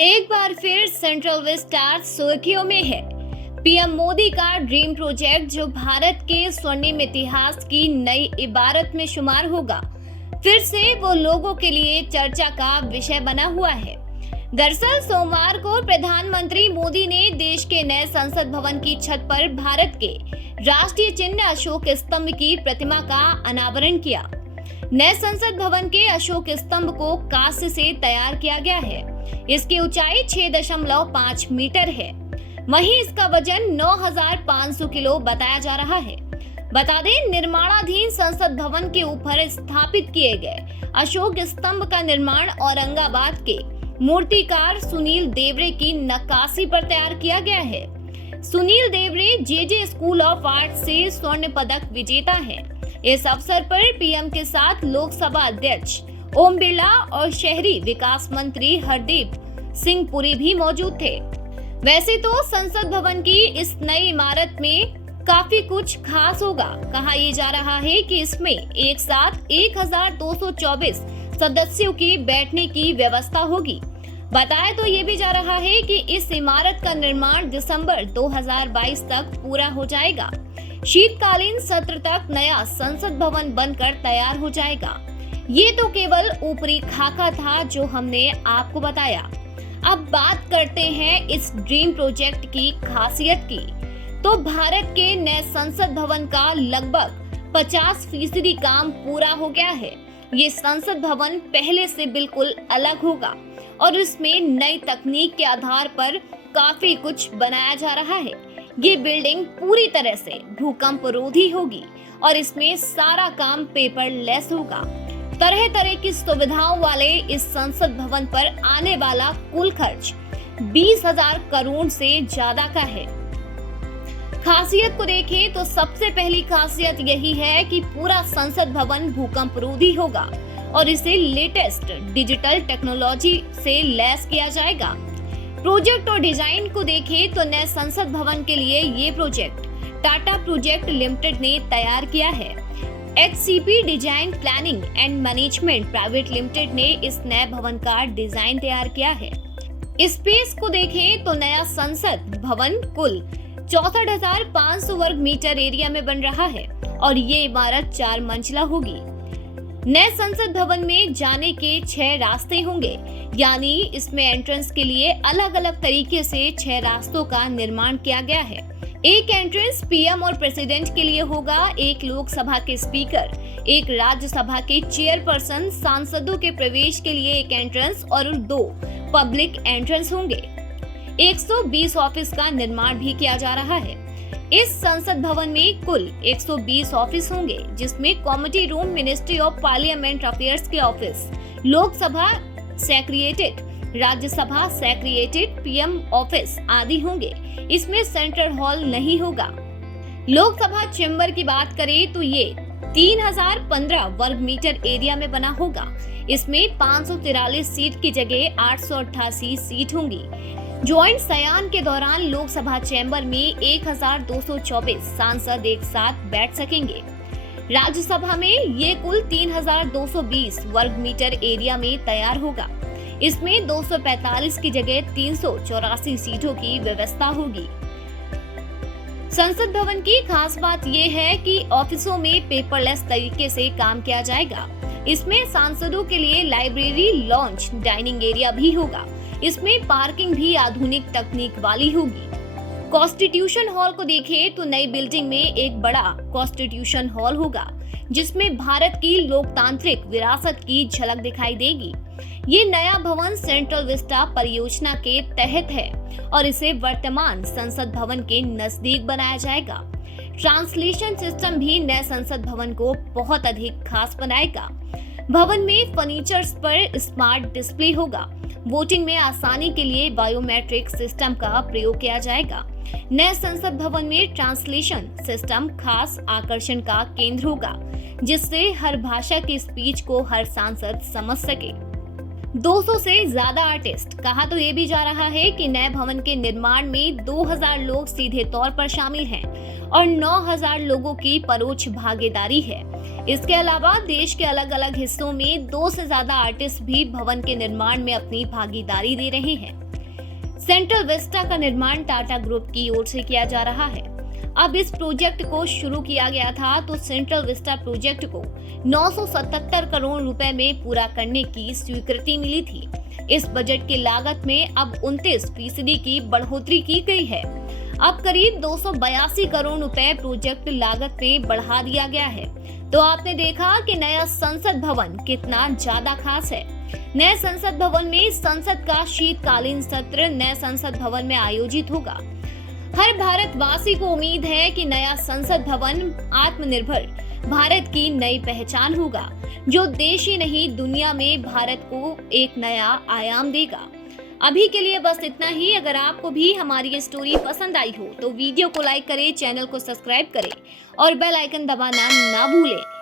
एक बार फिर सेंट्रल विस्टार सुर्खियों में है। पीएम मोदी का ड्रीम प्रोजेक्ट जो भारत के स्वर्णिम इतिहास की नई इबारत में शुमार होगा, फिर से वो लोगों के लिए चर्चा का विषय बना हुआ है। दरअसल सोमवार को प्रधानमंत्री मोदी ने देश के नए संसद भवन की छत पर भारत के राष्ट्रीय चिन्ह अशोक स्तंभ की प्रतिमा का अनावरण किया। नए संसद भवन के अशोक स्तंभ को कांस्य से तैयार किया गया है। इसकी ऊंचाई 6.5 मीटर है। वहीं इसका वजन 9,500 किलो बताया जा रहा है। बता दें, निर्माणाधीन संसद भवन के ऊपर स्थापित किए गए अशोक स्तंभ का निर्माण औरंगाबाद के मूर्तिकार सुनील देवरे की नक्काशी पर तैयार किया गया है। सुनील देवरे जे स्कूल ऑफ आर्ट से स्वर्ण पदक विजेता हैं। इस अवसर पर पीएम के साथ लोकसभा अध्यक्ष ओम बिरला और शहरी विकास मंत्री हरदीप सिंह पुरी भी मौजूद थे। वैसे तो संसद भवन की इस नई इमारत में काफी कुछ खास होगा। कहा यह जा रहा है कि इसमें एक साथ 1,224 सदस्यों की बैठने की व्यवस्था होगी। बताया तो ये भी जा रहा है कि इस इमारत का निर्माण दिसंबर 2022 तक पूरा हो जाएगा। शीतकालीन सत्र तक नया संसद भवन बनकर तैयार हो जाएगा। ये तो केवल ऊपरी खाका था जो हमने आपको बताया। अब बात करते हैं इस ड्रीम प्रोजेक्ट की खासियत की। तो भारत के नए संसद भवन का लगभग 50% काम पूरा हो गया है। ये संसद भवन पहले से बिल्कुल अलग होगा और इसमें नई तकनीक के आधार पर काफी कुछ बनाया जा रहा है। ये बिल्डिंग पूरी तरह से भूकंप रोधी होगी और इसमें सारा काम पेपरलेस होगा। तरह तरह की सुविधाओं वाले इस संसद भवन पर आने वाला कुल खर्च 20,000 करोड़ से ज्यादा का है। खासियत को देखें तो सबसे पहली खासियत यही है कि पूरा संसद भवन भूकंप रोधी होगा और इसे लेटेस्ट डिजिटल टेक्नोलॉजी से लैस किया जाएगा। प्रोजेक्ट और डिजाइन को देखें तो नए संसद भवन के लिए ये प्रोजेक्ट टाटा प्रोजेक्ट लिमिटेड ने तैयार किया है। HCP design planning and management private limited ने इस नए भवन का डिजाइन तैयार किया है। स्पेस को देखें तो नया संसद भवन कुल 64,500 वर्ग मीटर एरिया में बन रहा है और ये इमारत 4 मंजिला होगी। नए संसद भवन में जाने के 6 रास्ते होंगे, यानी इसमें एंट्रेंस के लिए अलग अलग तरीके से 6 रास्तों का निर्माण किया गया है। एक एंट्रेंस पीएम और प्रेसिडेंट के लिए होगा, एक लोकसभा के स्पीकर, एक राज्यसभा के चेयरपर्सन, सांसदों के प्रवेश के लिए एक एंट्रेंस और 2 पब्लिक एंट्रेंस होंगे। 120 ऑफिस का निर्माण भी किया जा रहा है। इस संसद भवन में कुल 120 ऑफिस होंगे, जिसमें committee room, ministry of parliament affairs के office, Lok Sabha secretariat, Rajya Sabha secretariat, PM office आदि होंगे। इसमें सेंट्रल हॉल नहीं होगा। लोकसभा चेंबर की बात करें तो ये 3,015 वर्ग मीटर एरिया में बना होगा। इसमें 543 सीट की जगह 888 सीट होंगी। ज्वाइंट सयान के दौरान लोकसभा चैम्बर में 1,224 सांसद एक साथ बैठ सकेंगे। राज्यसभा में ये कुल 3,220 वर्ग मीटर एरिया में तैयार होगा। इसमें 245 की जगह 384 सीटों की व्यवस्था होगी। संसद भवन की खास बात यह है कि ऑफिसों में पेपरलेस तरीके से काम किया जाएगा। इसमें सांसदों के लिए लाइब्रेरी, लॉन्च, डाइनिंग एरिया भी होगा। इसमें पार्किंग भी आधुनिक तकनीक वाली होगी। कॉन्स्टिट्यूशन हॉल को देखें तो नई बिल्डिंग में एक बड़ा कॉन्स्टिट्यूशन हॉल होगा, जिसमें भारत की लोकतांत्रिक विरासत की झलक दिखाई देगी। ये नया भवन सेंट्रल विस्टा परियोजना के तहत है और इसे वर्तमान संसद भवन के नजदीक बनाया जाएगा। ट्रांसलेशन सिस्टम भी नए संसद भवन को बहुत अधिक खास बनाएगा। भवन में फर्नीचर्स पर स्मार्ट डिस्प्ले होगा। वोटिंग में आसानी के लिए बायोमेट्रिक सिस्टम का प्रयोग किया जाएगा। नए संसद भवन में ट्रांसलेशन सिस्टम खास आकर्षण का केंद्र होगा, जिससे हर भाषा की स्पीच को हर सांसद समझ सके। 200 से ज्यादा आर्टिस्ट। कहा तो ये भी जा रहा है कि नए भवन के निर्माण में 2000 लोग सीधे तौर पर शामिल हैं और 9000 लोगों की परोक्ष भागीदारी है। इसके अलावा देश के अलग अलग हिस्सों में 2 से ज्यादा आर्टिस्ट भी भवन के निर्माण में अपनी भागीदारी दे रहे हैं। सेंट्रल विस्टा का निर्माण टाटा ग्रुप की ओर से किया जा रहा है। अब इस प्रोजेक्ट को शुरू किया गया था तो सेंट्रल विस्टा प्रोजेक्ट को 977 करोड़ रुपए में पूरा करने की स्वीकृति मिली थी। इस बजट की लागत में अब 29% की बढ़ोतरी की गई है। अब करीब 282 करोड़ रुपए प्रोजेक्ट लागत में बढ़ा दिया गया है। तो आपने देखा कि नया संसद भवन कितना ज्यादा खास है। नए संसद भवन में संसद का शीतकालीन सत्र नए संसद भवन में आयोजित होगा। हर भारतवासी को उम्मीद है कि नया संसद भवन आत्मनिर्भर भारत की नई पहचान होगा, जो देश ही नहीं दुनिया में भारत को एक नया आयाम देगा। अभी के लिए बस इतना ही। अगर आपको भी हमारी ये स्टोरी पसंद आई हो तो वीडियो को लाइक करें, चैनल को सब्सक्राइब करें और बेल आइकन दबाना ना भूलें।